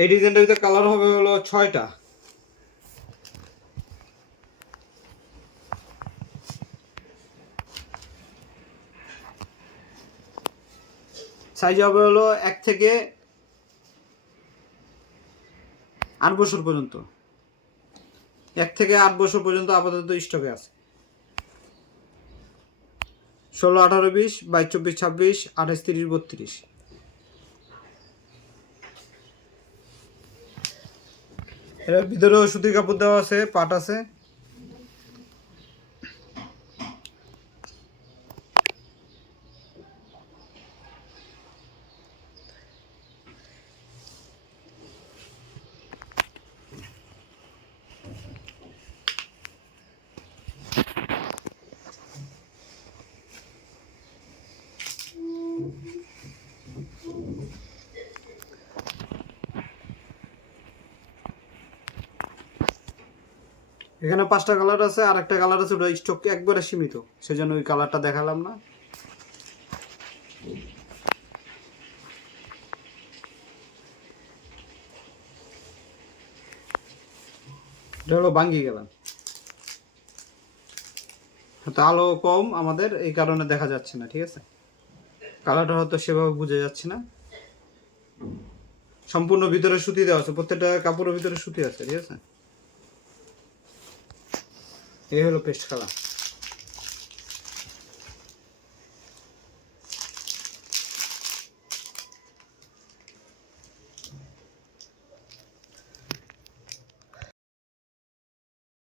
এই ডিজাইনটার ভিতরে কালার হবে হলো 6টা। সাইজ হবে হলো 1 থেকে 8 বছর পর্যন্ত। 1 থেকে 8 বছর পর্যন্ত আপাতত স্টকে আছে। 16, 18, 20, 22, 24, 26, 28, 30, 32। এর ভিতরেও সুতির কাপড় দেওয়া আছে, পাট আছে। এখানে 5টা কালার আছে, আর একটা কালার আছে, ওটা স্টক একবারে সীমিত, সেজন্য ওই কালারটা দেখালাম না। এটা হলো বাঙ্গি গেলাম, তো আলো কম আমাদের, এই কারণে দেখা যাচ্ছে না। ঠিক আছে, কালারটা হয়তো সেভাবে বোঝা যাচ্ছে না। সম্পূর্ণ ভিতরে সুতি দেওয়া আছে, প্রত্যেকটা কাপড়ের ভিতরে সুতি আছে। ঠিক আছে, এই হলো পেস্ট কালার।